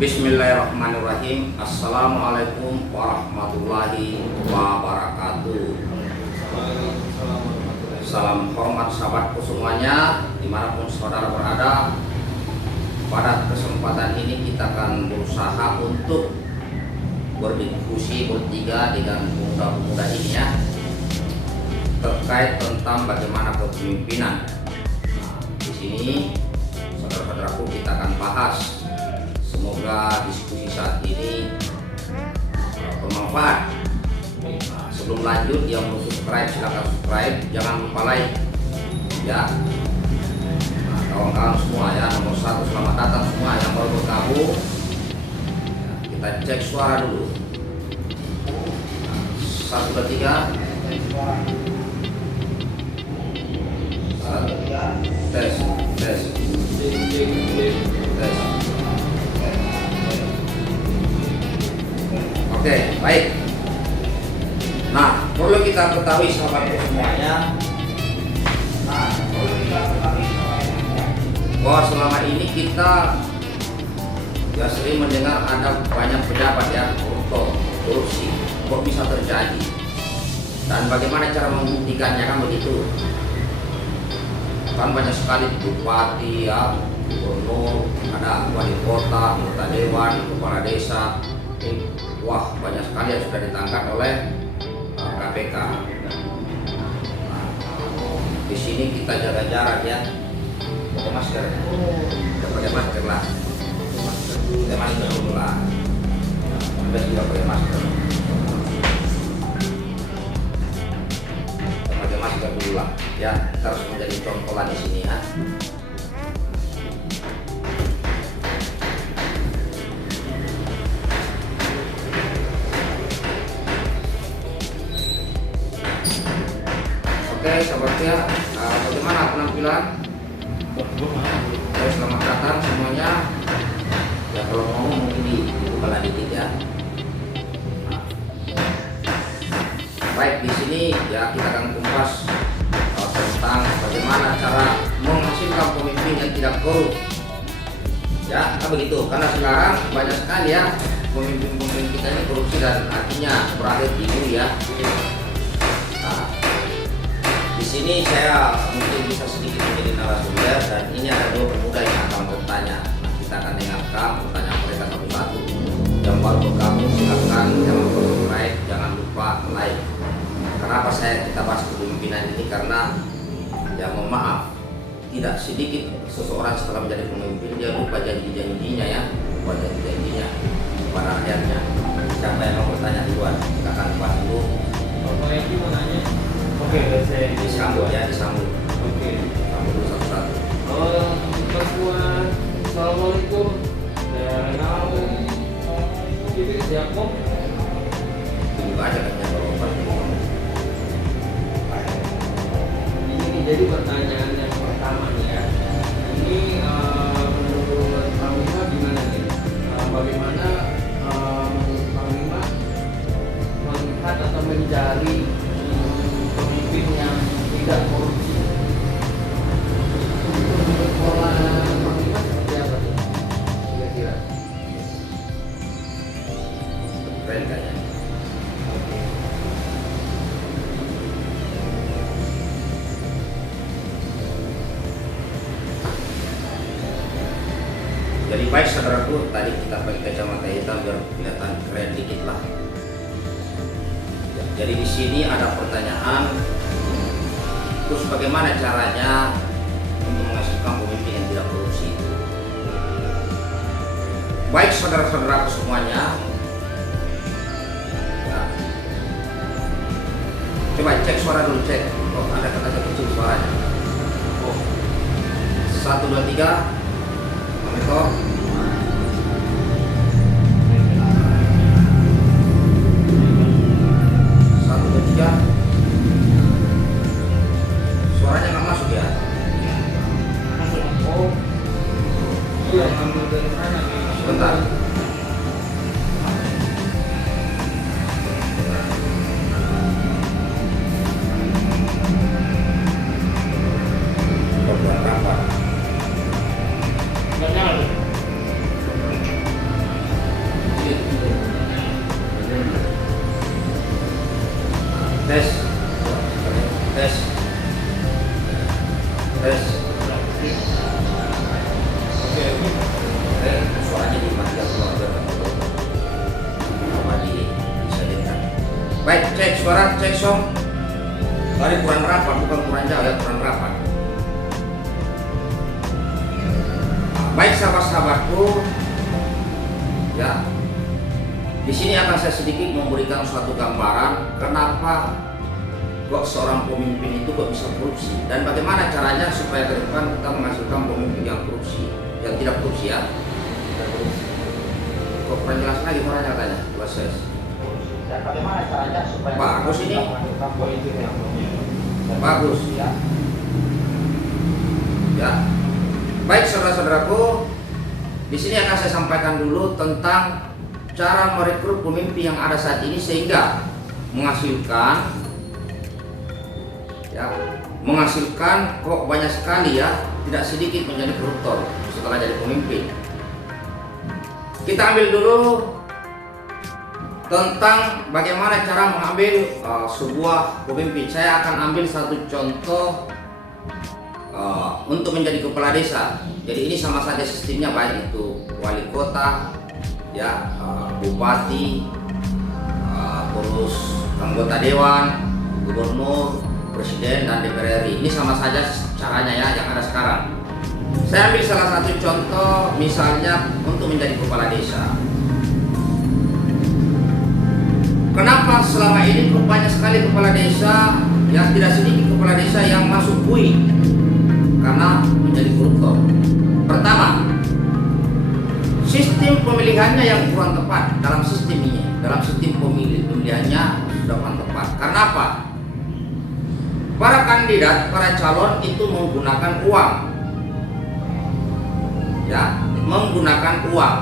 Bismillahirrahmanirrahim. Assalamualaikum warahmatullahi wabarakatuh. Salam hormat sahabatku semuanya, dimanapun saudara berada. Pada kesempatan ini kita akan berusaha untuk berdiskusi bertiga dengan pemuda-pemuda ini ya, terkait tentang bagaimana kepemimpinan. Di sini saudara-saudaraku kita akan bahas. Semoga diskusi saat ini bermanfaat. Sebelum lanjut, yang belum subscribe silahkan subscribe, jangan lupa like ya. Kawan-kawan semua ya, nomor 1 selamat datang semua yang baru bergabung. Kita cek suara dulu. 1, 2, 3. 1, tes. Oke, baik. Nah, perlu kita ketahui sahabat semuanya. Bahwa selama ini kita ya sering mendengar ada banyak pejabat ya korupsi. Kok bisa terjadi? Dan bagaimana cara membuktikannya, kan begitu? Kan banyak sekali bupati ya, gubernur, ada wali kota, anggota dewan, kepala desa. Wah, banyak sekali yang sudah ditangkap oleh KPK. Nah, di sini kita jaga jarak ya, pakai masker. Kita pakai masker lah, pakai masker dulu lah. Anda juga pakai masker. Kita pakai masker dulu lah, ya. Kita harus menjadi contohan di sini ya. Oke, sahabatnya, bagaimana penampilan? Selamat datang semuanya. Ya kalau ngomong mungkin dibuka dikit ya. Baik, di sini ya kita akan kupas tentang bagaimana cara menghasilkan pemimpin yang tidak korup. Ya, begitu. Karena sekarang banyak sekali ya pemimpin-pemimpin kita ini korupsi dan akhirnya berakhir di bumi ya. Di sini saya mungkin bisa sedikit menjadi narasumber dan ini ada 2 pemuda yang akan bertanya. Nah, kita akan dengarkan pertanyaan mereka satu-satu. Yang baru bergabung silakan jangan lupa subscribe, jangan lupa like. Kenapa kita bahas kepemimpinan ini? Karena ya mohon maaf, tidak sedikit seseorang setelah menjadi pemimpin dia lupa janji-janjinya ya, lupa janji-janjinya kepada rakyatnya. Siapa yang mau bertanya duluan? Kita akan bahas dulu. Bapak Eki mau nanya. Oke, saya disambut ya, disambut. Oke. Sambut dulu satu-satu. Perempuan, assalamualaikum. Dan kamu ini siapa? Buka aja katanya kalau Ini jadi pertanyaan yang pertama nih ya. Ini menurut Kang Bima gimana nih? Bagaimana menurut Kang Bima melihat atau mencari pemimpin yang tidak korupsi? Menurut pola Kang Bima seperti apa nih? Kira-kira? keren kayaknya. Jadi baik saudaraku, tadi kita pakai kacamata hitam biar kelihatan keren dikit lah. Jadi di sini ada pertanyaan, terus bagaimana caranya untuk menghasilkan pemimpin yang tidak korupsi? Baik saudara-saudaraku semuanya, ya. Coba cek suara dulu, cek. Oh, ada kata kecil suaranya. Oh, 1, 2, 3. Monitor. 1, 2, 3. Suaranya nggak masuk ya? Oh, iya, ambil dari mana nih? Sebentar. Berapa? Nggak nyala. tes, tes, tes. Oke, suaranya dimatikan keluarga. Apa bisa dengar? Baik, cek suara, cek sound. Tadi kurang rapat, bukan kurang jauh ya, kurang rapat. Baik sahabat-sahabatku, ya, di sini akan saya sedikit memberikan suatu gambaran kenapa kok seorang pemimpin itu kok bisa korupsi dan bagaimana caranya supaya ke depan kita menghasilkan pemimpin yang korupsi, yang tidak korupsi ya. Kok penjelasan lagi orangnya katanya, proses. Dan bagaimana caranya supaya bagus ini? Bagus ya. Ya. Baik saudara-saudaraku, di sini akan saya sampaikan dulu tentang cara merekrut pemimpin yang ada saat ini sehingga menghasilkan kok banyak sekali ya, tidak sedikit menjadi koruptor setelah jadi pemimpin. Kita ambil dulu tentang bagaimana cara mengambil sebuah pemimpin. Saya akan ambil satu contoh untuk menjadi kepala desa. Jadi ini sama saja sistemnya, baik itu wali kota, ya, bupati, terus anggota dewan, gubernur, presiden dan DPR RI. Ini sama saja caranya ya yang ada sekarang. Saya ambil salah satu contoh misalnya untuk menjadi kepala desa. Kenapa selama ini banyak sekali kepala desa, yang tidak sedikit kepala desa yang masuk bui karena menjadi koruptor? Pertama, sistem pemilihannya yang kurang tepat dalam sistem ini, dalam sistem pemilihannya sudah kurang tepat. Karena apa? Para kandidat, para calon itu menggunakan uang, ya, menggunakan uang.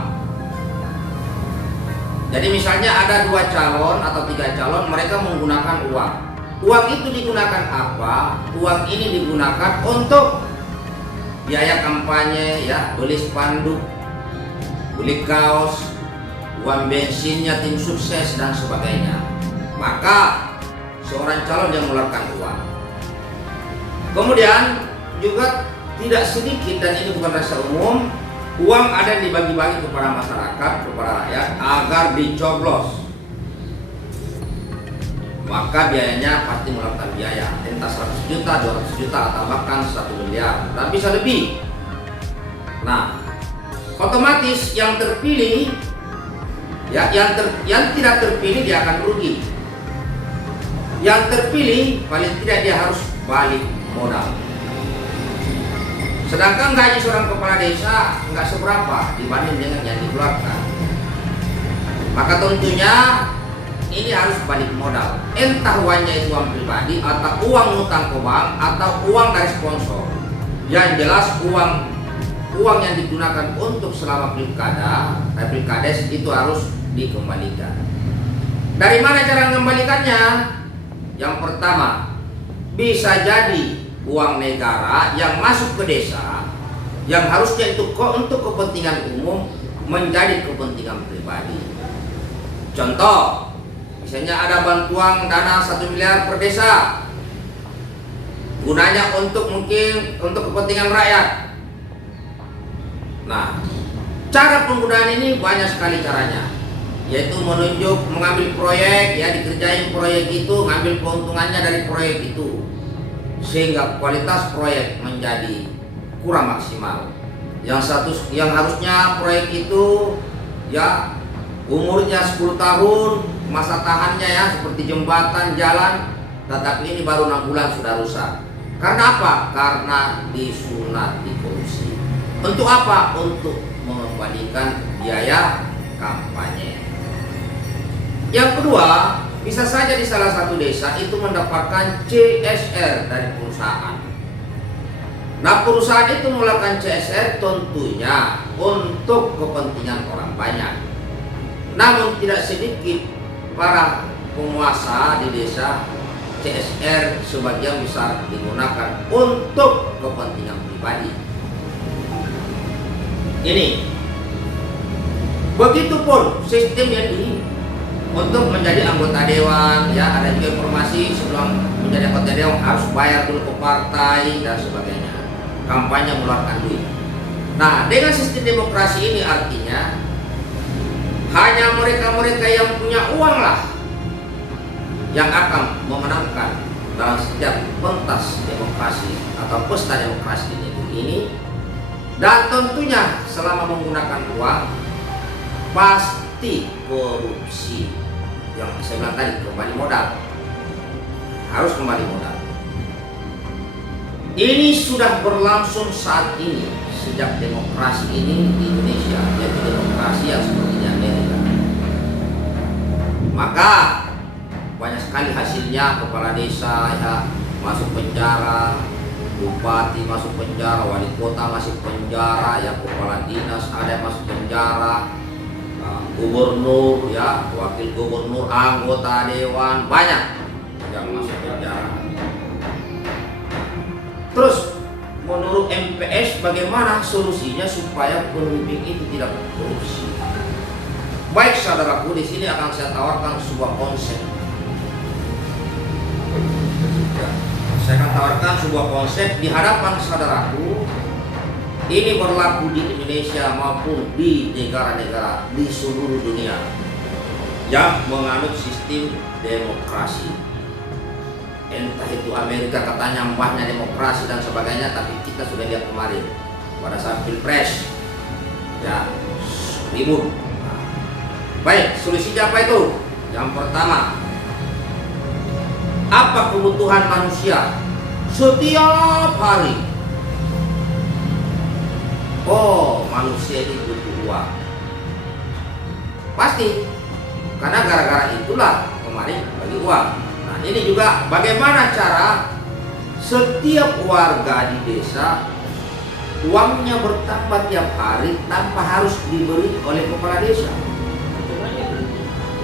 Jadi misalnya ada 2 calon atau 3 calon, mereka menggunakan uang. Uang itu digunakan apa? Uang ini digunakan untuk biaya kampanye, ya, beli spanduk, beli kaos, uang bensinnya tim sukses dan sebagainya. Maka seorang calon yang mengeluarkan uang. Kemudian juga tidak sedikit, dan ini bukan rahasia umum, uang ada yang dibagi-bagi kepada masyarakat, kepada rakyat agar dicoblos. Maka biayanya pasti melakukan biaya, entah 100 juta, 200 juta, atau bahkan 1 miliar, dan bisa lebih. Nah, otomatis yang terpilih, ya, yang tidak terpilih dia akan rugi. Yang terpilih paling tidak dia harus balik modal. Sedangkan gaji seorang kepala desa nggak seberapa dibanding dengan yang dikeluarkan. Maka tentunya ini harus balik modal. Entah uangnya itu uang pribadi atau uang utang ke bank atau uang dari sponsor. Yang jelas uang yang digunakan untuk selama pilkades itu harus dikembalikan. Dari mana cara mengembalikannya? Yang pertama, bisa jadi uang negara yang masuk ke desa, yang harusnya itu untuk kepentingan umum menjadi kepentingan pribadi. Contoh, misalnya ada bantuan dana 1 miliar per desa, gunanya untuk mungkin untuk kepentingan rakyat. Nah, cara penggunaan ini banyak sekali caranya, yaitu mengambil proyek, ya, dikerjain proyek itu, ngambil keuntungannya dari proyek itu, sehingga kualitas proyek menjadi kurang maksimal. Yang harusnya proyek itu, ya, umurnya 10 tahun, masa tahannya, ya, seperti jembatan, jalan, tetapi ini baru 6 bulan sudah rusak. Karena apa? Karena disunat, dikorupsi. Untuk apa? Untuk mengembalikan biaya kampanye. Yang kedua, bisa saja di salah satu desa itu mendapatkan CSR dari perusahaan. Nah, perusahaan itu melakukan CSR tentunya untuk kepentingan orang banyak. Namun tidak sedikit para penguasa di desa, CSR sebagian besar digunakan untuk kepentingan pribadi. Ini begitupun sistem yang untuk menjadi anggota dewan, ya, ada juga informasi Jadi harus bayar dulu ke partai dan sebagainya. Kampanye mengeluarkan duit. Nah, dengan sistem demokrasi ini artinya hanya mereka-mereka yang punya uang lah yang akan memenangkan dalam setiap pentas demokrasi atau pesta demokrasi di negeri ini. Dan tentunya selama menggunakan uang pasti korupsi. Yang saya bilang tadi, kembali modal. Harus kembali modal. Ini sudah berlangsung saat ini sejak demokrasi ini di Indonesia, yaitu demokrasi yang seperti di Amerika. Maka banyak sekali hasilnya, kepala desa ya masuk penjara, bupati masuk penjara, wali kota masuk penjara, ya kepala dinas ada yang masuk penjara, gubernur ya, wakil gubernur, anggota dewan, banyak yang masuk penjara. Terus menurut MPS bagaimana solusinya supaya pemimpin itu tidak korupsi? Baik saudaraku, di sini akan saya tawarkan sebuah konsep. Saya akan tawarkan sebuah konsep di hadapan saudaraku. Ini berlaku di Indonesia maupun di negara-negara di seluruh dunia yang menganut sistem demokrasi. Entah itu Amerika katanya mbahnya demokrasi dan sebagainya, tapi kita sudah lihat kemarin pada saat pilpres ya ribut. Baik, solusinya apa itu? Yang pertama, apa kebutuhan manusia setiap hari? Oh, manusia ini butuh uang. Pasti, karena gara-gara itulah kemarin bagi uang. Nah, ini juga bagaimana cara setiap warga di desa uangnya bertambah tiap hari tanpa harus diberi oleh kepala desa.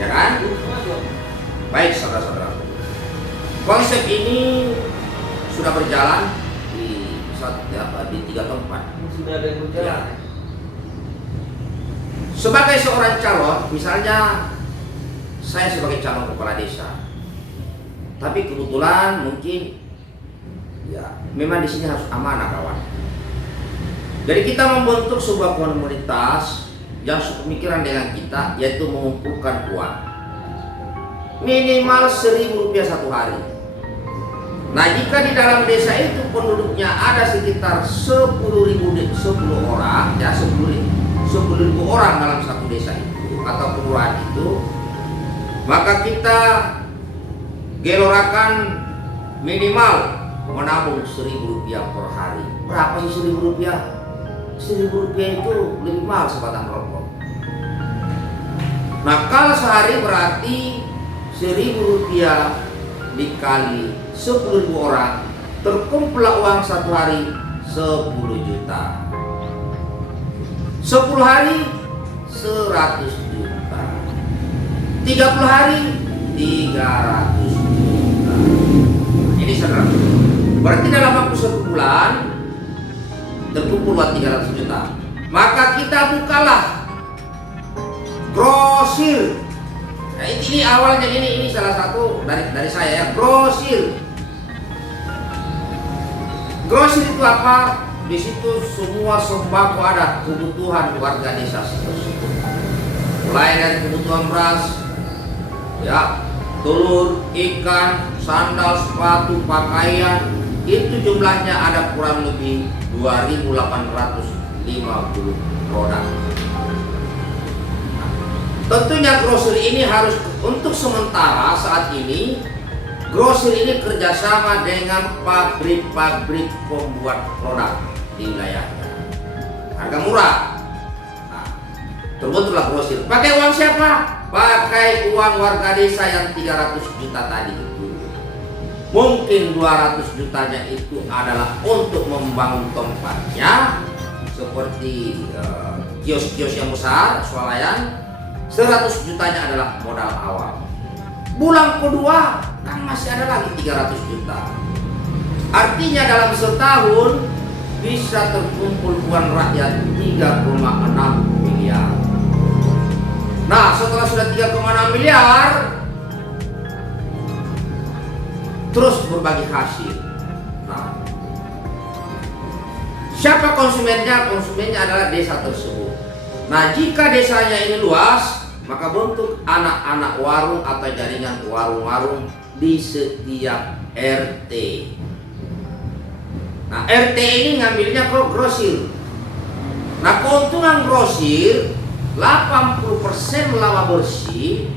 Ya kan? Baik saudara-saudara, konsep ini sudah berjalan di 3 tempat. Sudah ada yang berjalan. Ya. Sebagai seorang calon, misalnya saya sebagai calon kepala desa, tapi kebetulan mungkin ya memang di sini harus amanah kawan. Jadi kita membentuk sebuah komunitas yang sepemikiran dengan kita, yaitu mengumpulkan uang minimal Rp1.000 satu hari. Nah, jika di dalam desa itu penduduknya ada sekitar 10 orang, ya 10.000 orang dalam satu desa itu atau kelurahan itu, maka kita gelorakan minimal menabung Rp1.000 per hari. Berapa sih Rp1.000? Rp1.000 itu lebih mahal sebatang rokok. Nah, kalau sehari berarti Rp1.000 dikali 10.000 orang, terkumpul uang satu hari 10 juta. 10 hari 100 juta. 30 hari 300 juta. Ini saudara. Berarti dalam waktu 1 bulan terkumpul uang 300 juta. Maka kita bukalah grosir. Nah, ini awalnya ini salah satu dari saya ya, grosir. Grosir itu apa? Di situ semua sembako ada, kebutuhan warga desa tersebut. Mulai dari kebutuhan beras, ya, telur, ikan, sandal, sepatu, pakaian, itu jumlahnya ada kurang lebih 2.850 produk. Tentunya grosir ini harus untuk sementara saat ini grosir ini kerjasama dengan pabrik-pabrik pembuat produk di wilayahnya. Harga murah. Nah, terbentuklah grosir. Pakai uang siapa? Pakai uang warga desa yang 300 juta tadi itu. Mungkin 200 jutanya itu adalah untuk membangun tempatnya seperti kios-kios yang besar, swalayan. 100 jutanya adalah modal awal. Bulan kedua kan masih ada lagi 300 juta. Artinya dalam setahun bisa terkumpul uang rakyat 3,6 miliar. Nah, setelah sudah 3,6 miliar, terus berbagi hasil. Nah, siapa konsumennya? Konsumennya adalah desa tersebut. Nah, jika desanya ini luas, maka bentuk anak-anak warung atau jaringan warung-warung di setiap RT. Nah, RT ini ngambilnya ke grosir. Nah, keuntungan grosir 80% laba bersih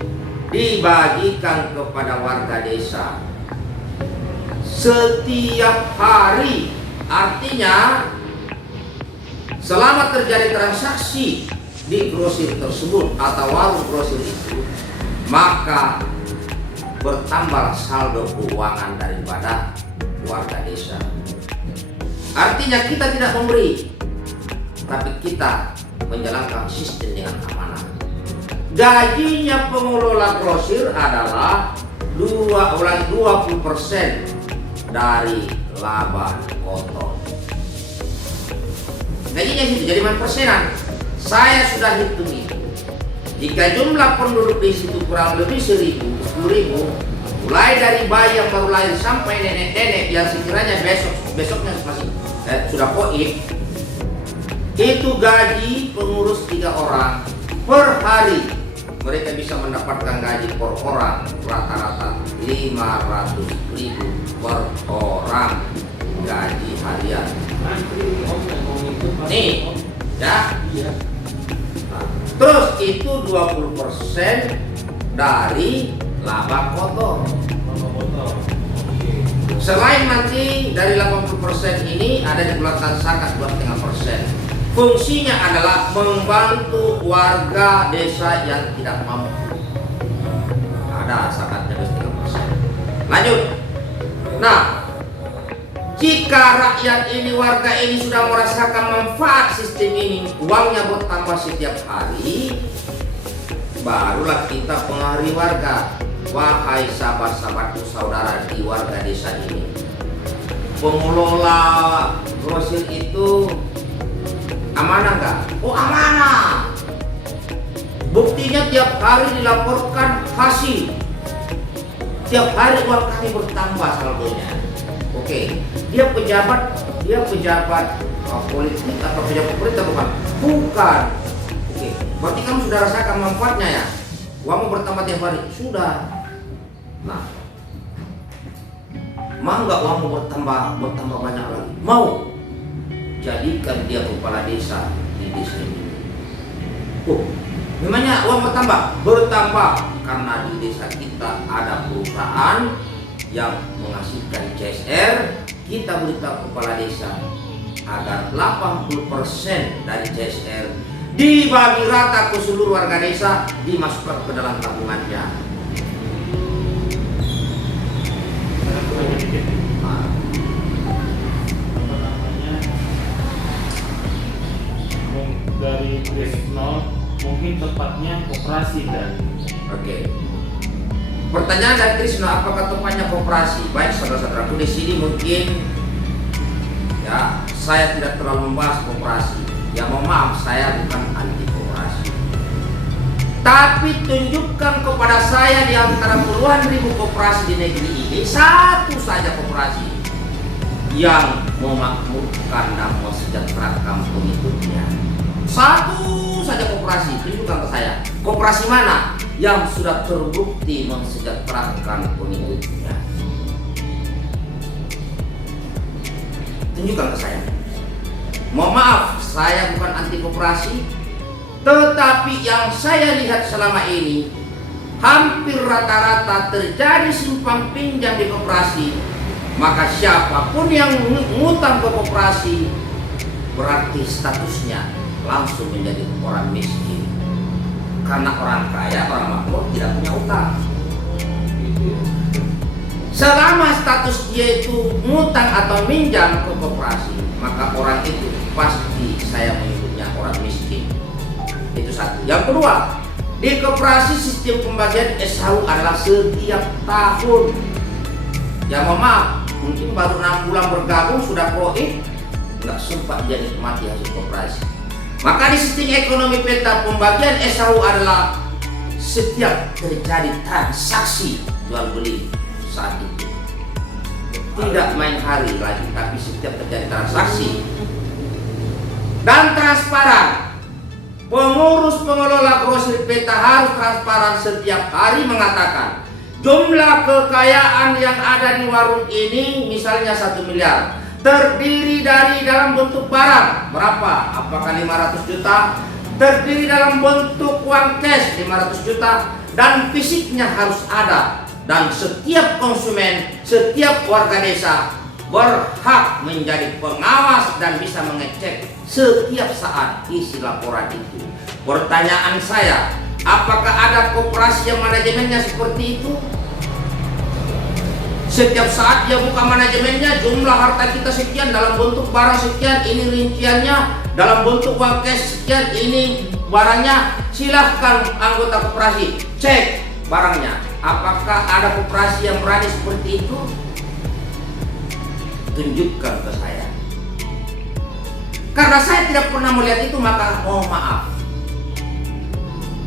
dibagikan kepada warga desa setiap hari. Artinya selama terjadi transaksi di grosir tersebut atau warung grosir itu, maka bertambah saldo keuangan daripada warga desa. Artinya kita tidak memberi, tapi kita menjalankan sistem dengan amanah. Gajinya pengelola grosir adalah 20% dari laba kotor. Gajinya situ jadi persenan. Saya sudah hitung itu. Jika jumlah penduduk di situ kurang lebih 10.000, mulai dari bayi yang baru lahir sampai nenek-nenek yang sekiranya besoknya masih sudah koib, itu gaji pengurus 3 orang per hari. Mereka bisa mendapatkan gaji per orang rata-rata 500.000 per orang, gaji harian. Nih, ya. Nah, terus itu 20% dari laba kotor. Selain nanti dari 80% ini ada di bulatan zakat 2,5%. Fungsinya adalah membantu warga desa yang tidak mampu. Ada zakatnya 2,5%. Lanjut. Nah, jika rakyat ini, warga ini sudah merasakan manfaat sistem ini, uangnya bertambah setiap hari, barulah kita pengaruhi warga. Wahai sahabat-sahabatku, saudara di warga desa ini, pengelola grosir itu amanah nggak? Oh, amanah. Buktinya tiap hari dilaporkan hasil. Tiap hari uang kami bertambah saldonya. Oke, dia pejabat politik atau pejabat pemerintah bukan? Bukan. Oke, berarti kamu sudah rasakan manfaatnya ya? Uangmu bertambah tiap hari? Sudah. Nah, mau nggak uangmu bertambah banyak lagi? Mau. Jadikan dia kepala desa di desa ini. Oh, memangnya uang bertambah karena di desa kita ada perusahaan yang menghasilkan CSR. Kita beritahu kepala desa agar 80% dari CSR dibagi rata ke seluruh warga desa, dimasukkan ke dalam tabungannya. Dari Krisno mungkin tepatnya koperasi dan Oke. Pertanyaan dari Krisno, apakah tepatnya koperasi? Baik saudara-saudaraku, di sini mungkin ya saya tidak terlalu membahas koperasi. Ya mohon maaf, saya bukan anti koperasi. Tapi tunjukkan kepada saya di antara puluhan ribu koperasi di negeri ini, satu saja koperasi yang memakmurkan dan mesejahterakan pengikutnya. Satu saja koperasi, tunjukkan ke saya. Koperasi mana yang sudah terbukti mensejahterakan pengikutnya? Tunjukkan ke saya. Mohon maaf, saya bukan anti koperasi, tetapi yang saya lihat selama ini hampir rata-rata terjadi simpang pinjam di koperasi. Maka siapapun yang ngutang ke koperasi berarti statusnya langsung menjadi orang miskin. Karena orang kaya, orang makmur tidak punya utang. Selama status dia itu ngutang atau minjam ke koperasi, maka orang itu pasti saya menyebutnya orang miskin. Itu satu. Yang kedua, di koperasi sistem pembagian SHU adalah setiap tahun. Ya mohon maaf, mungkin baru 6 bulan bergabung sudah koin, nggak sempat dia nikmati hasil koperasi. Maka di sistem ekonomi peta pembagian SHU adalah setiap terjadi transaksi jual beli saat itu tidak main hari lagi, tapi setiap terjadi transaksi dan transparan. Pengurus pengelola grosir PT harus transparan setiap hari mengatakan jumlah kekayaan yang ada di warung ini misalnya 1 miliar terdiri dari dalam bentuk barang berapa? Apakah 500 juta? Terdiri dalam bentuk uang cash 500 juta dan fisiknya harus ada. Dan setiap konsumen, setiap warga desa berhak menjadi pengawas dan bisa mengecek setiap saat isi laporan itu. Pertanyaan saya, apakah ada koperasi yang manajemennya seperti itu? Setiap saat dia buka manajemennya, jumlah harta kita sekian dalam bentuk barang sekian, ini rinciannya, dalam bentuk uang cash sekian, ini barangnya. Silahkan anggota koperasi cek barangnya. Apakah ada koperasi yang berani seperti itu? Tunjukkan ke saya. Karena saya tidak pernah melihat itu, maka mohon maaf,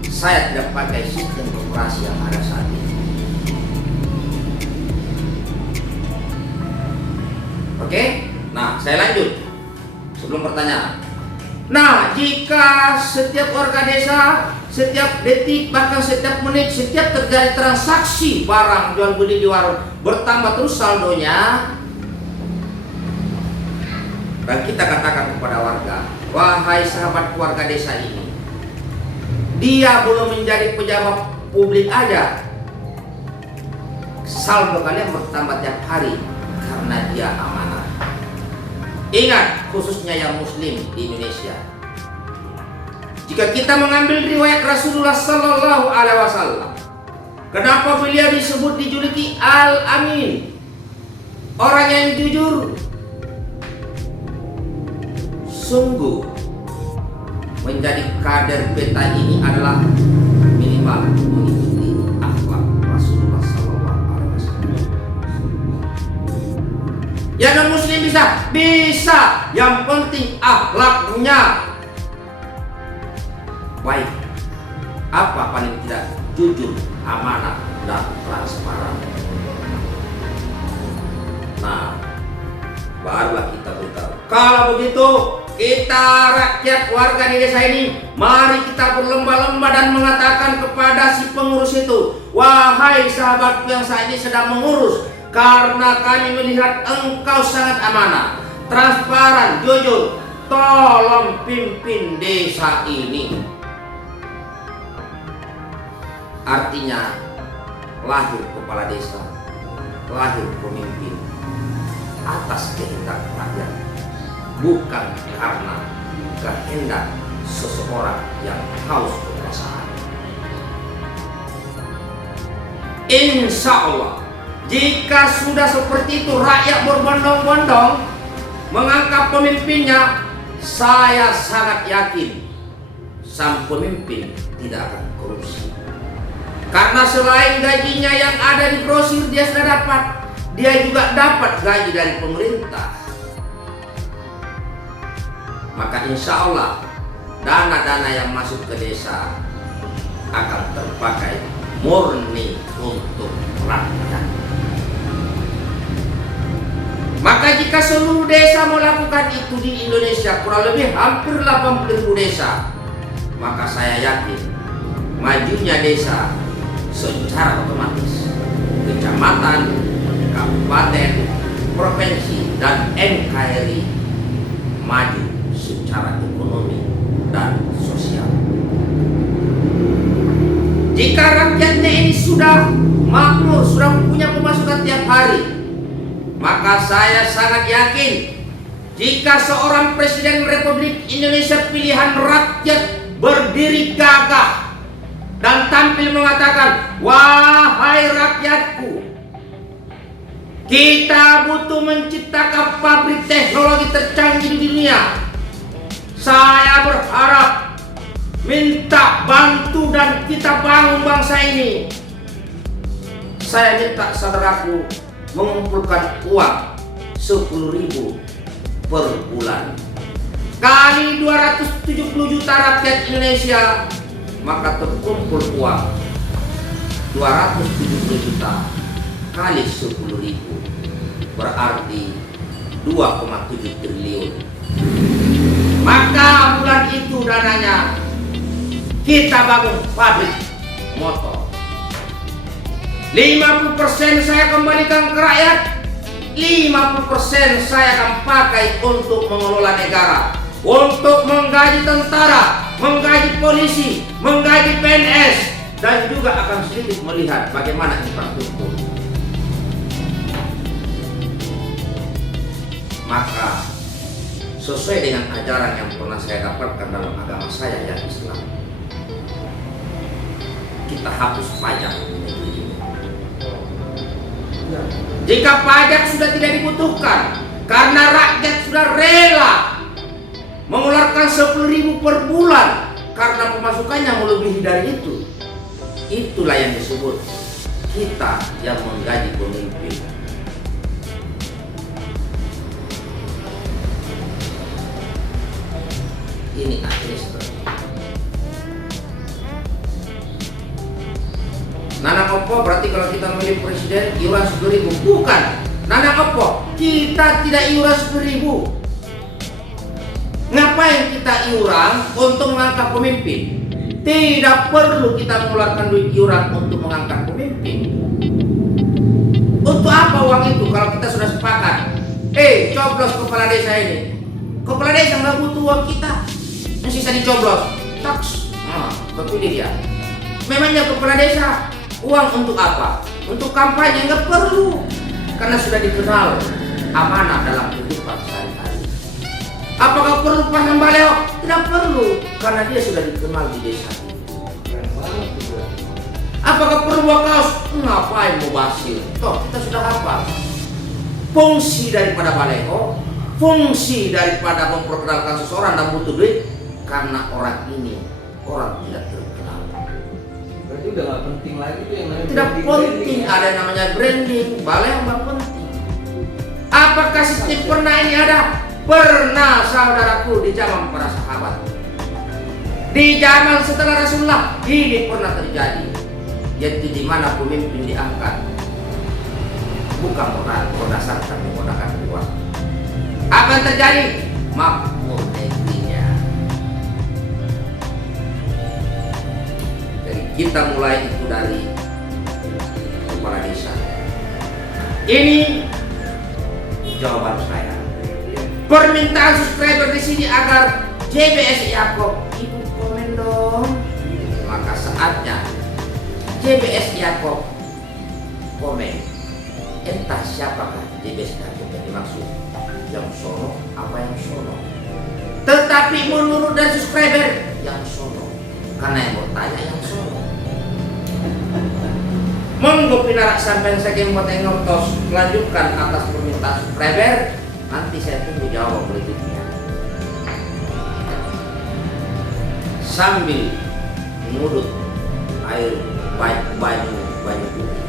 saya tidak pakai sistem koperasi yang ada saat ini. Oke? Nah, saya lanjut sebelum pertanyaan. Nah, jika setiap warga desa, setiap detik, bahkan setiap menit, setiap terjadi transaksi barang jual beli di warung bertambah terus saldonya, dan kita katakan kepada warga, wahai sahabat warga desa ini, dia belum menjadi pejabat publik aja, saldo kalian bertambah tiap hari karena dia amanah. Ingat, khususnya yang muslim di Indonesia, jika kita mengambil riwayat Rasulullah Sallallahu Alaihi Wasallam, kenapa beliau disebut dijuluki Al-Amin, orang yang jujur? Sungguh menjadi kader peta ini adalah minimal mengikuti akhlak Rasulullah Sallallahu Alaihi Wasallam. Ya, non muslim bisa, yang penting akhlaknya baik. Apa paling tidak jujur, amanah, dan transparan. Nah, barulah kita beritahu. Kalau begitu, kita rakyat warga di desa ini, mari kita berlomba-lomba dan mengatakan kepada si pengurus itu, wahai sahabatku yang saat ini sedang mengurus, karena kami melihat engkau sangat amanah, transparan, jujur, tolong pimpin desa ini. Artinya, lahir kepala desa, lahir pemimpin atas kehendak rakyat, bukan karena kehendak seseorang yang haus kekuasaan. Insya Allah, jika sudah seperti itu, rakyat berbondong-bondong mengangkat pemimpinnya, saya sangat yakin sang pemimpin tidak akan korupsi. Karena selain gajinya yang ada di grosir dia sudah dapat, dia juga dapat gaji dari pemerintah. Maka insya Allah dana-dana yang masuk ke desa akan terpakai murni untuk rakyat. Maka jika seluruh desa melakukan itu di Indonesia, kurang lebih hampir 80.000 desa, maka saya yakin majunya desa secara otomatis, kecamatan, kabupaten, provinsi, dan NKRI maju secara ekonomi dan sosial. Jika rakyatnya ini sudah makmur, sudah punya pemasukan tiap hari, maka saya sangat yakin jika seorang Presiden Republik Indonesia pilihan rakyat berdiri gagah dan tampil mengatakan, wahai rakyatku, kita butuh menciptakan pabrik teknologi tercanggih di dunia. Saya berharap minta bantu dan kita bangun bangsa ini. Saya minta saudaraku mengumpulkan uang 10.000 per bulan kali 270 juta rakyat Indonesia, maka terkumpul uang 270 juta kali 10.000 berarti 2,7 triliun. Maka bulan itu dananya kita bangun pabrik motor. 50% saya kembalikan ke rakyat, 50% saya akan pakai untuk mengelola negara, untuk menggaji tentara, menggaji polisi, menggaji PNS, dan juga akan sedikit melihat bagaimana infrastruktur. Maka sesuai dengan ajaran yang pernah saya dapatkan dalam agama saya yang Islam, kita hapus pajak di negeri ini. Jika pajak sudah tidak dibutuhkan karena rakyat sudah rela mengeluarkan 10.000 per bulan karena pemasukannya melebihi dari itu, itulah yang disebut kita yang menggaji pemimpin. Ini akhirnya seperti itu. Nana opo berarti kalau kita memilih presiden iuran 10.000? Bukan. Nana opo kita tidak iuran 10.000. Ngapain kita iuran untuk mengangkat pemimpin? Tidak perlu kita mengeluarkan duit iuran untuk mengangkat pemimpin. Untuk apa uang itu kalau kita sudah sepakat? Coblos kepala desa ini. Kepala desa nggak butuh uang kita. Yang sisa dicoblos. Taks. Kepilih dia. Memangnya kepala desa uang untuk apa? Untuk kampanye nggak perlu, karena sudah dikenal amanah dalam kehidupan sehari-hari. Apakah perlu pasang baleo? Tidak perlu, karena dia sudah dikenal di desa itu. Apakah perlu buat kaos? Ngapain mau basil? Toh kita sudah hafal fungsi daripada baleo, fungsi daripada memperkenalkan seseorang dan butuh duit, karena orang ini orang tidak terkenal. Berarti udah gak penting lagi tuh yang namanya Tidak branding, penting ya? ada yang namanya branding, baleo nggak penting. Apakah sistem pernah ini ada? Pernah saudaraku di zaman para sahabat. Di zaman setelah Rasulullah ini pernah terjadi, yaitu di mana pemimpin diangkat bukan berdasarkan menggunakan uang. Apa yang terjadi? Makmur negerinya. Jadi kita mulai itu dari kepala desa. Ini jawaban saya. Permintaan subscriber di sini agar JBS Yakob ikut komen dong. Maka saatnya JBS Yakob komen. Entah siapakah JBS Yakob yang dimaksud, yang sono apa yang sono. Tetapi menurut dan subscriber yang sono, karena yang bertanya yang sono. Monggo pinarak sampai saking poten ngertos lanjutkan atas permintaan subscriber. Nanti saya tunggu jawab berikutnya. Sambil ngudut air banyu putih.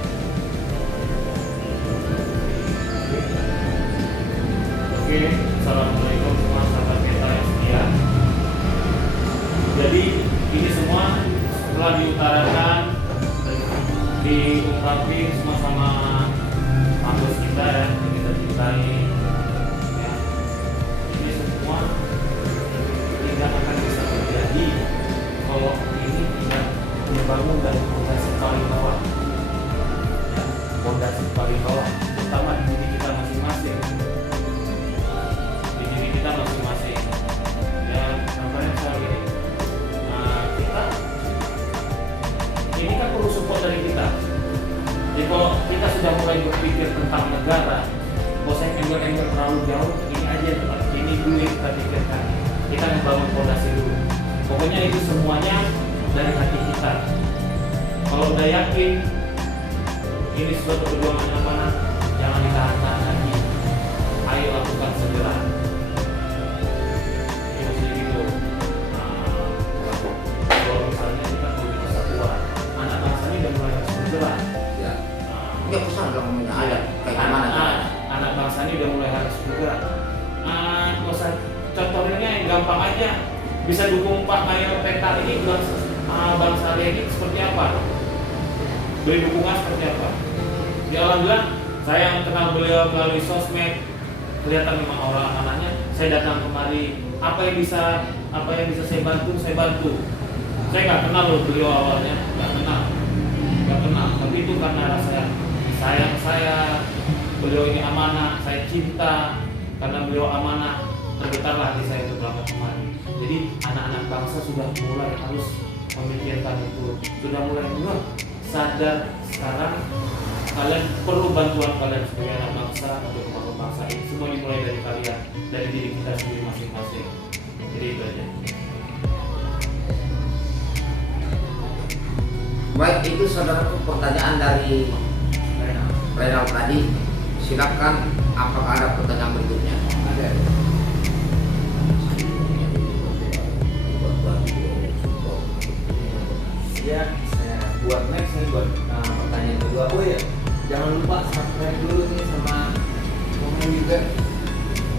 Oke, assalamualaikum semua sahabat kita yang setia. Jadi ini semua setelah diutarakan dan diungkapin semua sama kampus kita ya, yang kita cintai. Ya, ini semua tidak akan bisa terjadi kalau ini tidak membangun dari fondasi paling bawah. Ya, fondasi paling bawah, terutama di diri kita masing-masing. Kita masing-masing ya, contohnya misalnya gini, kita ini kan perlu support dari kita. Jadi kalau kita sudah mulai berpikir tentang negara, kalau saya angle terlalu jauh, ini aja ini dulu yang kita pikirkan. Kita membangun fondasi dulu. Pokoknya itu semuanya dari hati kita. Kalau udah yakin ini suatu perjuangan yang mana, jangan ditahan-tahan lagi. Ayo lakukan segera. Ya. Enggak pesan kalau ngomongnya ada kayak gimana? Anak bangsa ini udah mulai harus bergerak. Contohnya yang gampang aja, bisa dukung Pak Mayor PK ini bangsa ini seperti apa? Beri dukungan seperti apa? Ya alhamdulillah Saya yang kenal beliau melalui sosmed, kelihatan memang orang amanahnya. Saya datang kemari, apa yang bisa saya bantu, saya bantu. Saya nggak kenal loh beliau awalnya, nggak kenal. Tapi itu karena rasa sayang saya, beliau ini amanah, saya cinta karena beliau amanah, tergetarlah hati saya untuk berangkat kemari. Jadi anak-anak bangsa sudah mulai harus memikirkan itu, sudah mulai sadar sekarang kalian perlu bantuan kalian sebagai anak bangsa untuk membangun bangsa ini. Semua dimulai dari kalian, dari diri kita sendiri masing-masing. Jadi itu aja. Baik, itu saudaraku pertanyaan dari Renal tadi. Silakan, apakah ada pertanyaan berikutnya? Ada. Ya, saya buat next nih buat pertanyaan kedua. Oh ya, jangan lupa subscribe dulu nih sama komen juga.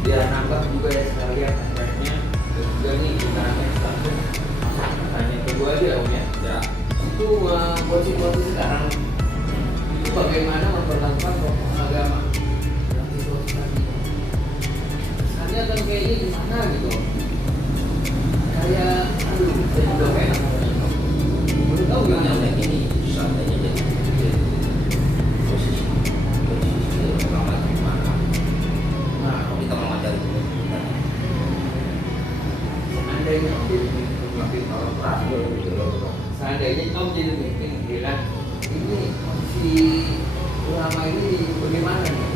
Biar nambah juga ya sekalian subscribe-nya. Dan juga nih kita next langsung masuk pertanyaan kedua aja Om ya. Ya. Itu buat situasi sekarang itu bagaimana memperlakukan tokoh agama dalam situasi tadi. Kesannya kan kayaknya gimana gitu. Kayak saya juga pengen menurut tahu Yang gimana? kayak gini, seandainya jadi posisi ulama gimana? Nah, Kalau kita mau mencari pemimpinan, seandainya Om jadi lebih kalau terakhir gitu loh. seandainya Om jadi pemimpin bilang ini posisi ulama ini bagaimana nih?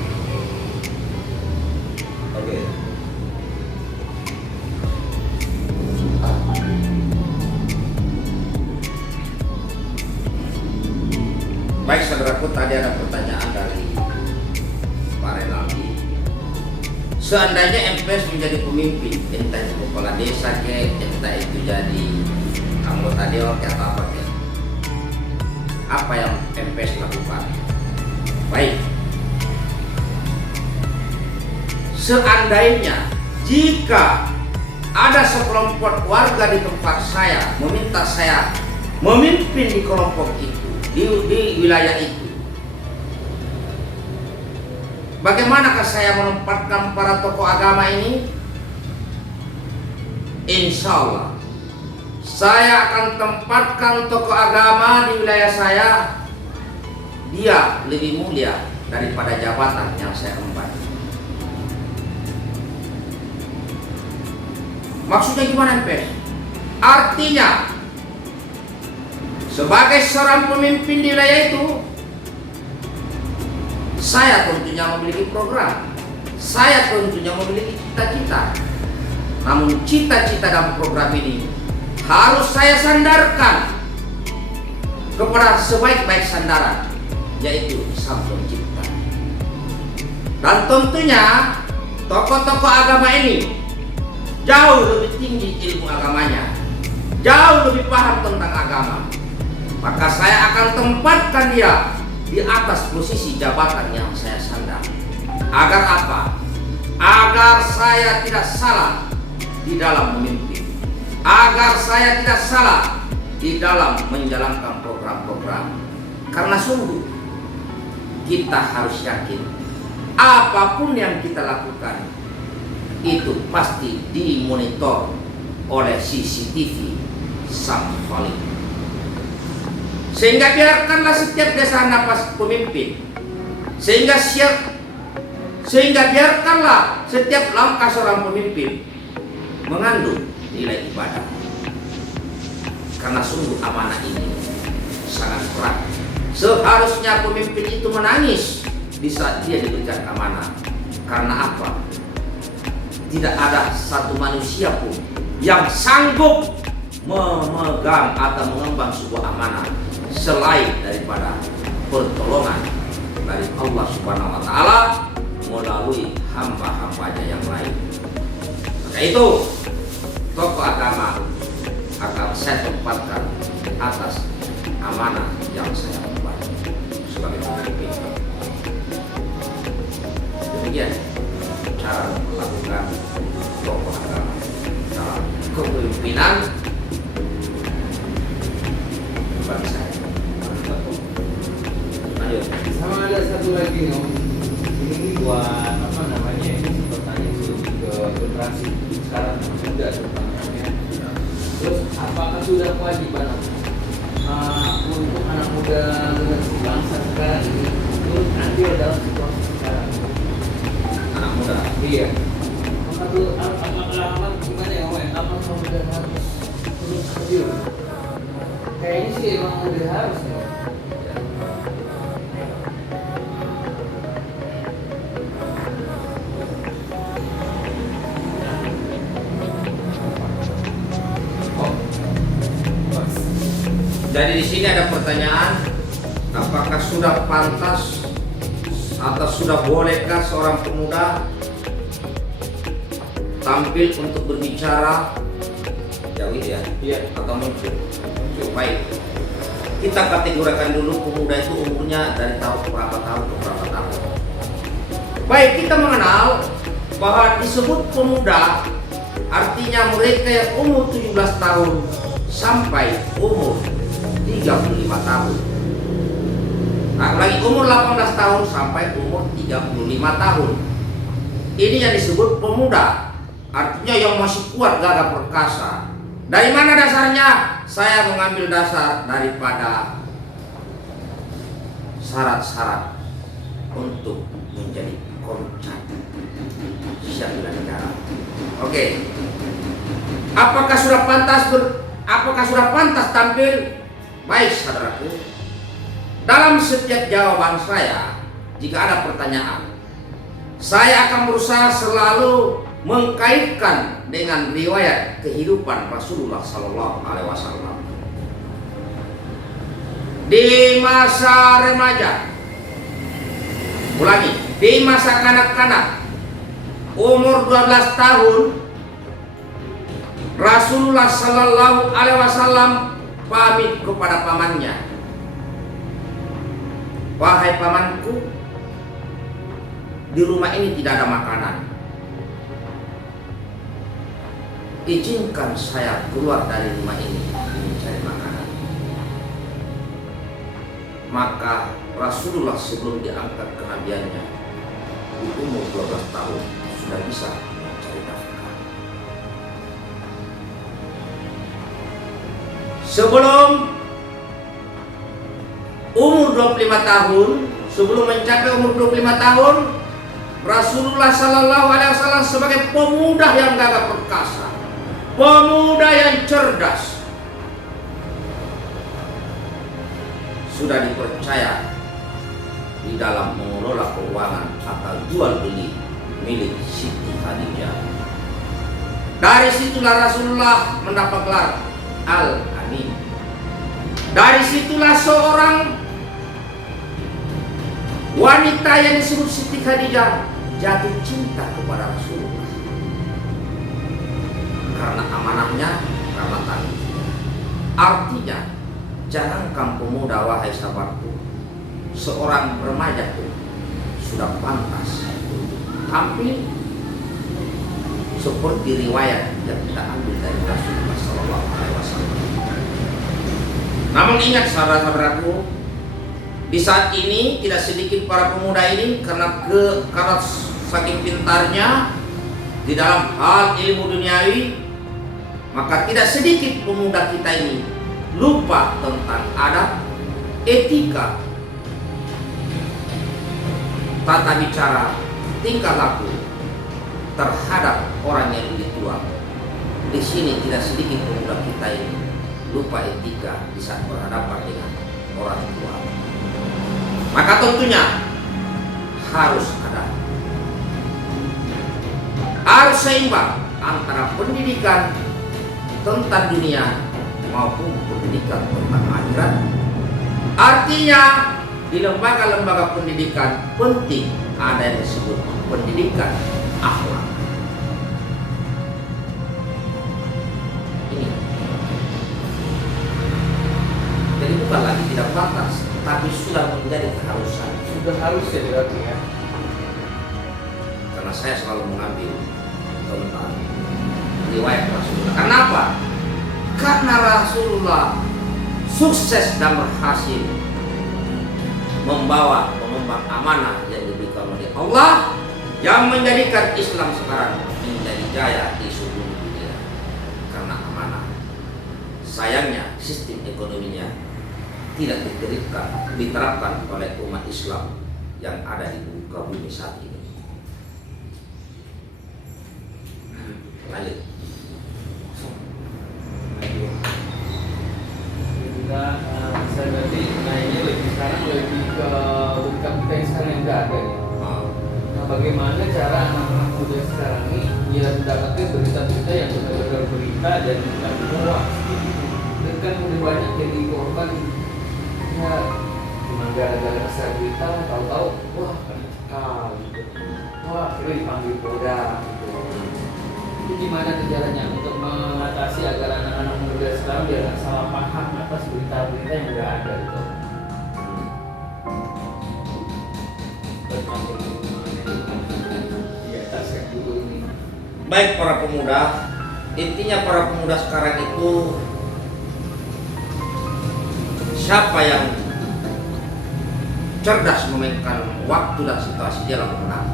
Oke. Baik saudaraku, tadi ada pertanyaan dari Pak Renaldi. Seandainya MPS menjadi pemimpin, entah itu kepala desa ke, entah itu jadi anggota dewan atau apa ke, apa yang MPS lakukan? Baik. Seandainya jika ada sekelompok warga di tempat saya meminta saya memimpin di kelompok itu, di wilayah itu, bagaimanakah saya menempatkan para tokoh agama ini? Insya Allah saya akan tempatkan tokoh agama di wilayah saya, dia lebih mulia daripada jabatan yang saya emban. Maksudnya gimana MPS? Artinya sebagai seorang pemimpin di wilayah itu, saya tentunya memiliki program, saya tentunya memiliki cita-cita. Namun cita-cita dan program ini harus saya sandarkan kepada sebaik-baik sandaran, yaitu Sang Pencipta. Dan tentunya tokoh-tokoh agama ini jauh lebih tinggi ilmu agamanya, jauh lebih paham tentang agama. Maka saya akan tempatkan dia di atas posisi jabatan yang saya sandang. Agar apa? Agar saya tidak salah di dalam memimpin, agar saya tidak salah di dalam menjalankan program-program. Karena sungguh kita harus yakin apapun yang kita lakukan itu pasti dimonitor oleh CCTV Sang Khalik. Sehingga biarkanlah setiap desa napas pemimpin, sehingga biarkanlah setiap langkah seorang pemimpin mengandung nilai ibadah. Karena sungguh amanah ini sangat berat. Seharusnya pemimpin itu menangis di saat dia diberikan amanah. Karena apa? Tidak ada satu manusia pun yang sanggup memegang atau mengemban sebuah amanah selain daripada pertolongan dari Allah Subhanahu wa Ta'ala melalui hamba-hambanya yang lain. Maka itu tokoh agama akan saya tempatkan atas amanah yang saya emban sebagai pemimpin. Demikian cara melakukan tokoh agama dalam kepemimpinan bangsa. Lanjut. Sama ada satu lagi nih Om. buat apa namanya ini pertanyaan lebih ke generasi sekarang muda terutama. Terus apakah sudah kewajiban untuk anak muda generasi bangsa sekarang ini turut andil dalam situasi sekarang? Anak muda. Iya. Apakah gimana ya Om? Apakah sudah harus turut andil? Kayaknya sih emang udah harus ya. Jadi di sini ada pertanyaan, apakah sudah pantas atau sudah bolehkah seorang pemuda tampil untuk berbicara jauh ya? Iya. Atau muncul? Baik, kita kategorikan dulu pemuda itu umurnya dari tahun berapa tahun ke berapa tahun. Baik, kita mengenal bahwa disebut pemuda artinya mereka yang umur 17 tahun sampai umur 35 tahun. Nah, lagi umur 18 tahun sampai umur 35 tahun. Ini yang disebut pemuda. Artinya yang masih kuat, gagah perkasa. Dari mana dasarnya? Saya mengambil dasar daripada syarat-syarat untuk menjadi koncat siap bela negara. Oke. Apakah sudah pantas tampil? Baik saudaraku, dalam setiap jawaban saya, jika ada pertanyaan, saya akan berusaha selalu mengkaitkan dengan riwayat kehidupan Rasulullah Sallallahu Alaihi Wasallam. Di masa remaja, ulangi, di masa kanak-kanak, umur 12 tahun, Rasulullah Sallallahu Alaihi Wasallam pamit kepada pamannya, wahai pamanku, di rumah ini tidak ada makanan, izinkan saya keluar dari rumah ini mencari makanan. Maka Rasulullah sebelum diangkat kenabiannya di umur 12 tahun sudah bisa mencari nafkah. Sebelum umur 25 tahun, sebelum mencapai umur 25 tahun, Rasulullah Sallallahu Alaihi Wasallam sebagai pemuda yang gagah perkasa, pemuda yang cerdas, sudah dipercaya di dalam mengelola keuangan atau jual beli milik Siti Khadijah. Dari situlah Rasulullah mendapat gelar Al-Amin. Dari situlah seorang wanita yang disebut Siti Khadijah jatuh cinta kepada Rasulullah karena amanahnya, karena tanggung. Artinya, jangankan pemuda wahai sahabatku, seorang remaja pun sudah pantas untuk tampil seperti riwayat yang kita ambil dari Rasulullah Sallallahu Alaihi Wasallam. Namun ingat saudara-saudaraku, di saat ini tidak sedikit para pemuda ini karena saking pintarnya di dalam hal ilmu duniawi, maka tidak sedikit pemuda kita ini lupa tentang adab, etika, tata bicara, tingkah laku terhadap orang yang lebih tua. Di sini tidak sedikit pemuda kita ini lupa etika di saat berhadapan dengan orang tua. Maka tentunya harus seimbang antara pendidikan tentang dunia maupun pendidikan tentang akhirat. Artinya di lembaga-lembaga pendidikan penting ada yang disebut pendidikan akhlak. Ini. Jadi bukan lagi tidak pantas, tapi sudah menjadi keharusan. Sudah harus ya berarti ya. Karena saya selalu mengambil tentang riwayat Rasulullah. Kenapa? Karena Rasulullah sukses dan berhasil membawa mengemban amanah yang diberikan oleh Allah yang menjadikan Islam sekarang menjadi jaya di seluruh dunia karena amanah. Sayangnya sistem ekonominya tidak diterapkan oleh umat Islam yang ada di muka bumi saat ini. Lanjut. Kita bisa berarti, nah ini sekarang lebih ke berita yang sekarang yang nggak ada nih. Nah, bagaimana cara anak-anak muda sekarang ini ya mendapatkan berita-berita yang benar-benar berita dan bukan hoax gitu. Dan kan udah banyak jadi korban ya cuma gara-gara share berita tahu-tahu wah kena gitu. Wah akhirnya dipanggil Polda gitu. Itu gimana tuh caranya untuk mengatasi agar anak-anak muda sekarang biar nggak salah paham atas berita-berita yang udah ada gitu. Iya, tasnya dulu ini. Baik para pemuda, intinya para pemuda sekarang itu siapa yang cerdas memainkan waktu dan situasi dia lah pemenang.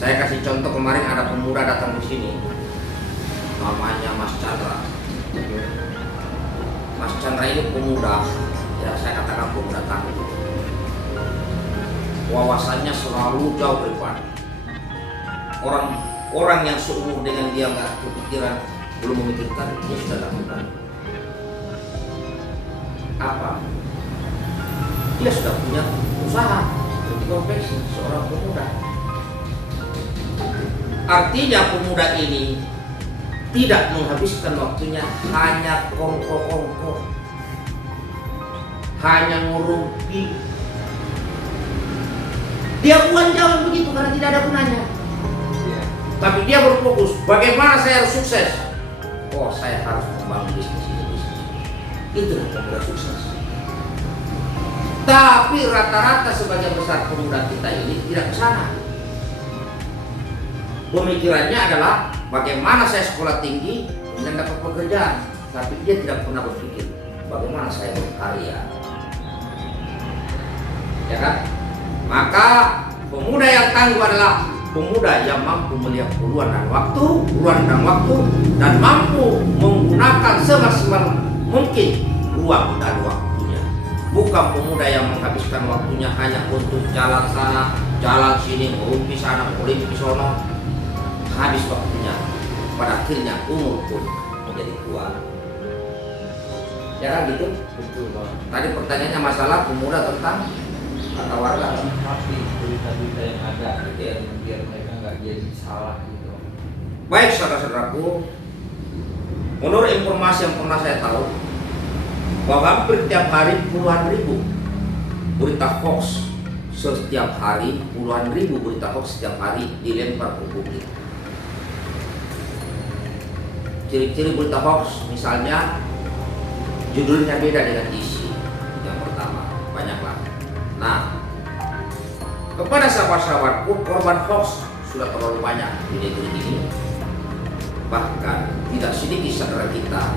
Saya kasih contoh, kemarin ada pemuda datang di sini, namanya Mas Chandra. Mas Chandra ini pemuda, ya saya katakan pemuda tangguh. Wawasannya selalu jauh berdepan. Orang yang seumur dengan dia nggak kepikiran, belum memikirkan, dia sudah lakukan. Apa? Dia sudah punya usaha konveksi seorang pemuda. Artinya pemuda ini tidak menghabiskan waktunya hanya kongko-kongko, hanya ngurumpi. Dia buang jalan begitu karena tidak ada gunanya. Tapi dia berfokus, bagaimana saya harus sukses? Oh, saya harus membangun bisnis ini. Itulah pemuda sukses. Tapi rata-rata sebagian besar pemuda kita ini tidak ke sana. Pemikirannya adalah bagaimana saya sekolah tinggi dan dapat pekerjaan, tapi dia tidak pernah berpikir bagaimana saya berkarya. Ya kan? Maka pemuda yang tangguh adalah pemuda yang mampu melihat ruang dan waktu dan mampu menggunakan semaksimal mungkin ruang dan waktunya. Bukan pemuda yang menghabiskan waktunya hanya untuk jalan sana, jalan sini, ngurumpi sana, ngurumpi sono. Habis waktunya, pada akhirnya umur pun menjadi tua. Ya kan gitu? Betul Bang. Tadi pertanyaannya masalah pemuda tentang kata warga. Tapi berita-berita yang ada gitu ya, biar mereka nggak jadi salah gitu. Baik saudara-saudaraku, menurut informasi yang pernah saya tahu, bahwa hampir tiap hari puluhan ribu berita hoax, setiap hari puluhan ribu berita hoax setiap hari dilempar ke publik. Ciri-ciri berita hoax misalnya judulnya beda dengan isi. Yang pertama, banyaklah. Nah, kepada sahabat-sahabatku, korban hoax sudah terlalu banyak di negeri ini. Bahkan tidak sedikit saudara kita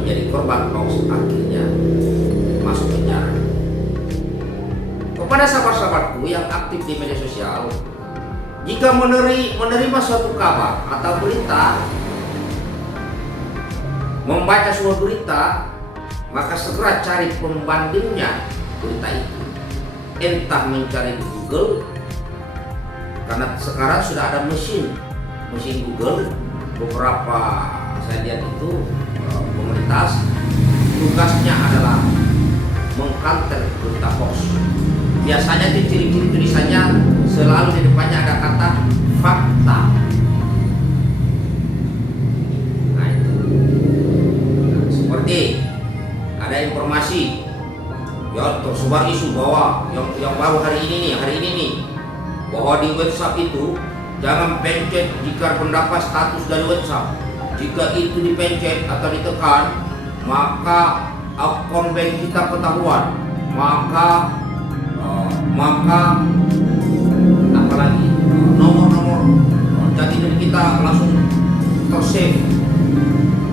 menjadi korban hoax, akhirnya masuk penjara. Kepada sahabat-sahabatku yang aktif di media sosial, jika menerima suatu kabar atau berita, membaca suatu berita, maka segera cari pembandingnya berita itu. Entah mencari di Google, karena sekarang sudah ada mesin Google. Beberapa saya lihat itu komunitas tugasnya adalah mengcounter berita hoax. Biasanya di ciri-ciri tulisannya selalu di depannya ada kata fakta. Nah itu, seperti ada informasi ya tersebar isu bahwa yang baru hari ini nih, bahwa di WhatsApp itu jangan pencet jika pendapat status dari WhatsApp. Jika itu dipencet atau ditekan, maka akun bank kita ketahuan, maka apalagi nomor jati diri kita langsung tersave.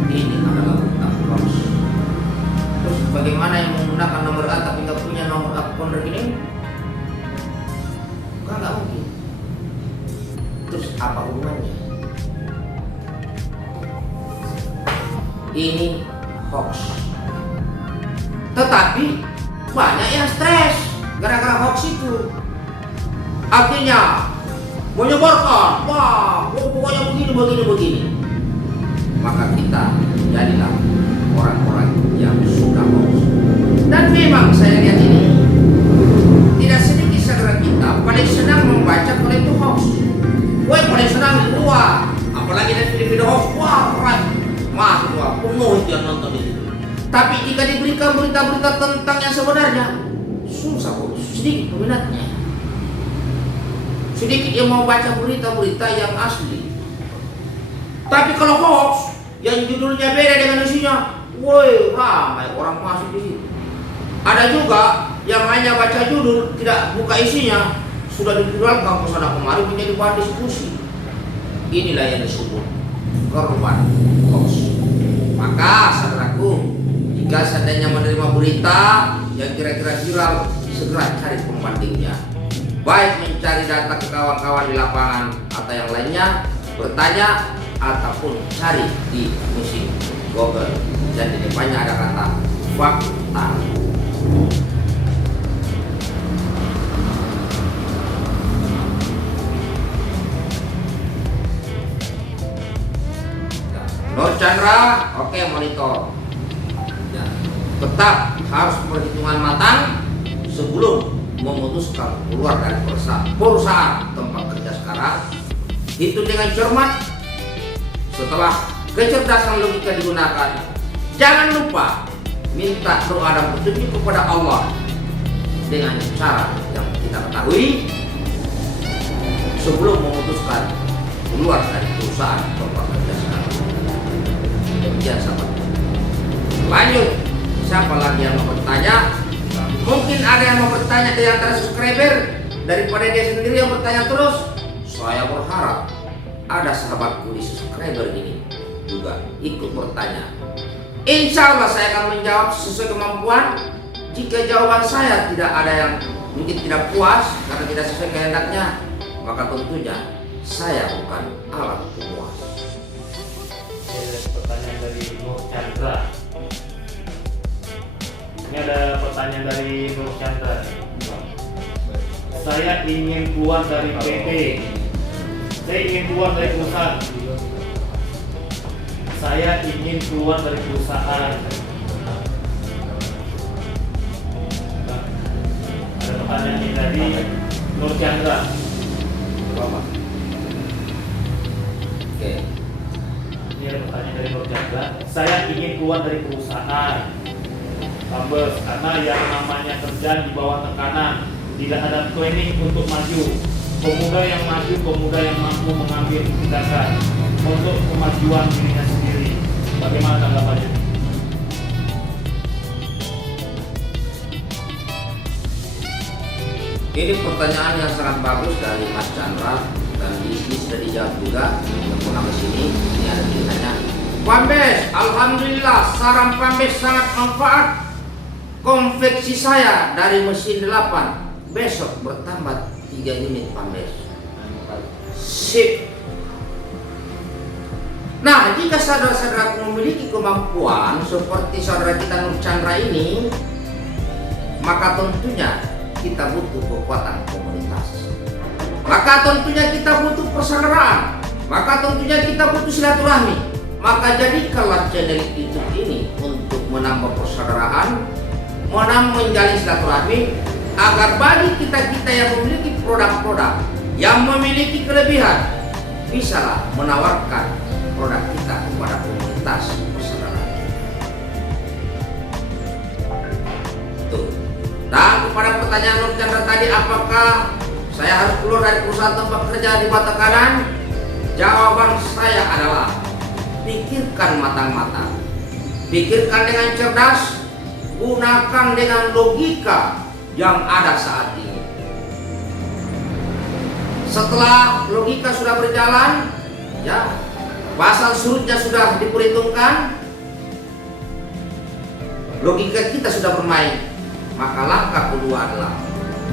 Ini adalah berita hoax. Terus bagaimana yang menggunakan nomor A tapi nggak punya nomor akun rekening? apa hubungannya? Ini hoax. Tetapi banyak yang stres gara-gara hoax itu. Akhirnya menyebarkan, wah, pokoknya begini. Maka kita jadilah orang-orang yang suka hoax. Dan memang saya lihat ini tidak sedikit saudara kita paling senang membaca kalau itu hoax. Woi, paling senang itu wah, apalagi dari video hoax, wah keren, masuk wah penuh yang nonton di situ. Tapi jika diberikan berita-berita tentang yang sebenarnya, susah kok, sedikit peminatnya. Sedikit yang mau baca berita-berita yang asli. Tapi kalau hoax yang judulnya beda dengan isinya, woi ramai orang masuk di situ. Ada juga yang hanya baca judul, tidak buka isinya, sudah diviralkan ke sana kemari menjadi bahan diskusi. Inilah yang disebut korban hoax. Maka saudaraku, jika seandainya menerima berita yang kira-kira viral, segera cari pembandingnya. Baik mencari data ke kawan-kawan di lapangan atau yang lainnya, bertanya ataupun cari di mesin Google. Dan di depannya ada kata fakta. Nur Chandra, oke monitor. Ya, tetap harus perhitungan matang sebelum memutuskan keluar dari perusahaan tempat kerja sekarang. Itu dengan cermat. Setelah kecerdasan logika digunakan, jangan lupa minta doa dan petunjuk kepada Allah dengan cara yang kita ketahui sebelum memutuskan keluar dari perusahaan tempat kerja sekarang. Demikian sahabat. Lanjut, siapa lagi yang mau bertanya? Mungkin ada yang mau bertanya di antara subscriber daripada dia sendiri yang bertanya terus. Saya berharap ada sahabatku di subscriber ini juga ikut bertanya. Insya Allah saya akan menjawab sesuai kemampuan. Jika jawaban saya tidak ada yang mungkin tidak puas karena tidak sesuai kehendaknya, maka tentunya saya bukan alat pemuas. Pertanyaan dari Nur Chandra. Ini ada pertanyaan dari Nur Chandra. Saya ingin keluar dari PT. Saya ingin keluar dari perusahaan. Saya ingin keluar dari perusahaan. Ada pertanyaan ini dari Nur Chandra. Oke. Ini ada pertanyaan dari Nur Chandra. Saya ingin keluar dari perusahaan. Tambah, karena yang namanya kerja di bawah tekanan, tidak ada planning untuk maju. Pemuda yang maju, pemuda yang mampu mengambil tindakan untuk kemajuan dirinya sendiri. Bagaimana tanggapannya? Ini pertanyaan yang sangat bagus dari Mas Chandra dan di sini sudah dijawab juga. Yang pernah ke sini, ini ada tulisannya. Pambes, alhamdulillah saran Pambes sangat manfaat. Konveksi saya dari mesin 8 besok bertambah 3 unit Pambes. Sip. Nah, jika saudara-saudara memiliki kemampuan seperti saudara kita Nur Chandra ini, maka tentunya kita butuh kekuatan komunitas. Maka tentunya kita butuh persaudaraan. Maka tentunya kita butuh silaturahmi. Maka jadikanlah channel YouTube ini untuk menambah persaudaraan, menjalin silaturahmi, agar bagi kita-kita yang memiliki produk-produk yang memiliki kelebihan, bisalah menawarkan produk kita kepada komunitas persaudaraan. Tuh. Dan kepada pertanyaan Nur Chandra tadi, apakah saya harus keluar dari perusahaan tempat kerja di bawah tekanan? Jawaban saya adalah pikirkan matang-matang, pikirkan dengan cerdas, gunakan dengan logika yang ada saat ini. Setelah logika sudah berjalan, ya, pasal surutnya sudah diperhitungkan, logika kita sudah bermain, maka langkah kedua adalah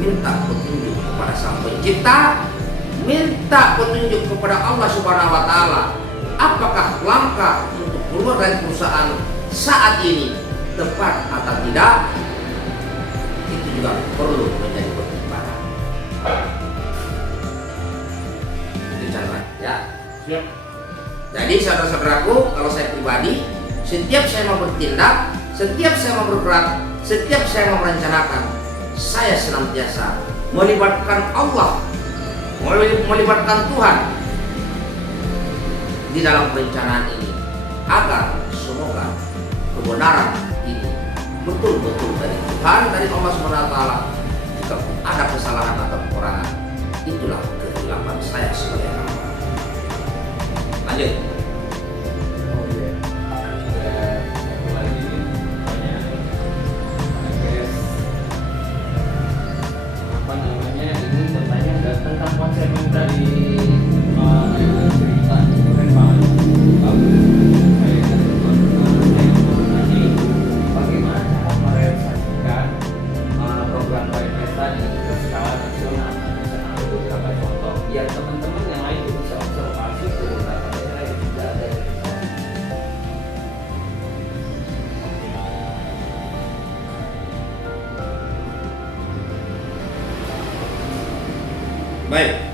minta petunjuk kepada Sang Pencipta minta petunjuk kepada Allah Subhanahu wa taala. Apakah langkah untuk keluar dari perusahaan saat ini tepat atau tidak? Itu juga perlu menjadi pertimbangan. Itu cara ya. Siap. Jadi saudara-saudaraku, kalau saya pribadi, setiap saya mau bertindak, setiap saya mau bergerak, setiap saya mau merencanakan, saya senantiasa melibatkan Allah, melibatkan Tuhan di dalam perencanaan ini, agar semoga kebenaran ini betul-betul dari Tuhan, dari Allah SWT. Jika ada kesalahan atau kekurangan, itulah kehilapan saya sebagai hamba. Lanjut. Oh iya. Ada satu lagi nih, pertanyaan apa namanya, ini bertanya tentang konsep yang tadi cerita keren banget. Bagaimana cara merealisasikan program Baik Pesta ini ke skala nasional? Bisa ambil beberapa contoh biar teman-teman yang lain itu bisa observasi ke beberapa daerah yang sudah ada di sana. Baik,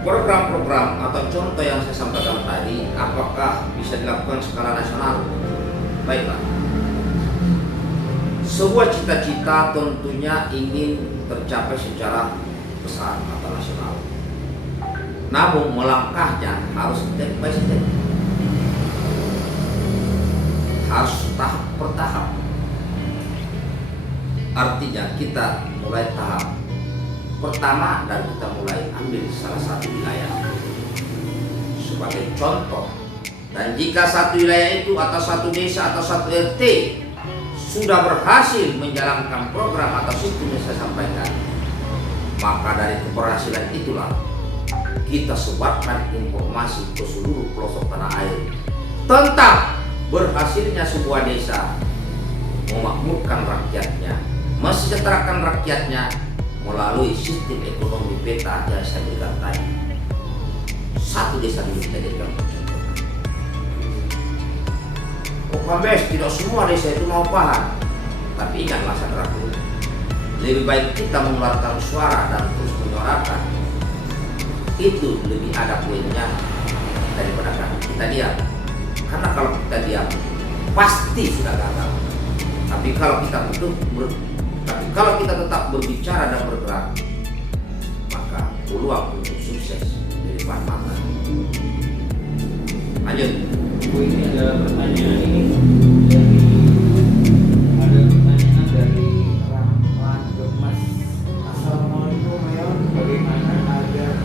program-program atau contoh yang saya sampaikan tadi, apakah bisa dilakukan skala nasional? Baiklah, sebuah cita-cita tentunya ingin tercapai secara besar atau nasional. Namun melangkahnya harus step by step, harus tahap per tahap. Artinya kita mulai tahap pertama dan kita mulai ambil salah satu wilayah sebagai contoh. Dan jika satu wilayah itu atau satu desa atau satu RT sudah berhasil menjalankan program atau sistem yang saya sampaikan, maka dari keberhasilan itulah kita sebarkan informasi ke seluruh pelosok tanah air tentang berhasilnya sebuah desa memakmurkan rakyatnya, mensejahterakan rakyatnya melalui sistem ekonomi peta yang saya berikan tadi. Satu desa dulu kita jadikan contoh. Okambes, tidak semua desa itu mau paham, tapi ingatlah saudaraku, lebih baik kita mengeluarkan suara dan terus menyuarakan, itu lebih ada poinnya daripada kita diam. Karena kalau kita diam pasti sudah gagal. Tapi kalau kita tetap berbicara dan bergerak, maka peluang untuk sukses berlipat ganda. Lanjut. Ini ada pertanyaan ini dari Rahman Gemas. Assalamualaikum Mayor, bagaimana agar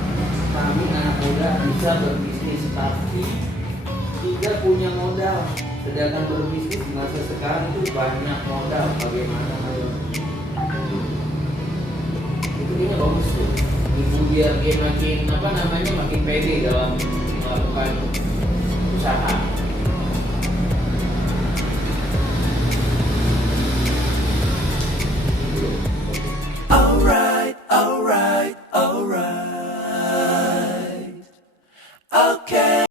kami anak muda bisa berbisnis tapi tidak punya modal, sedangkan berbisnis di masa sekarang itu banyak modal, bagaimana Mayor? Itu kayaknya bagus tuh, ibu biar dia makin pede dalam melakukan usaha. Alright. Okay.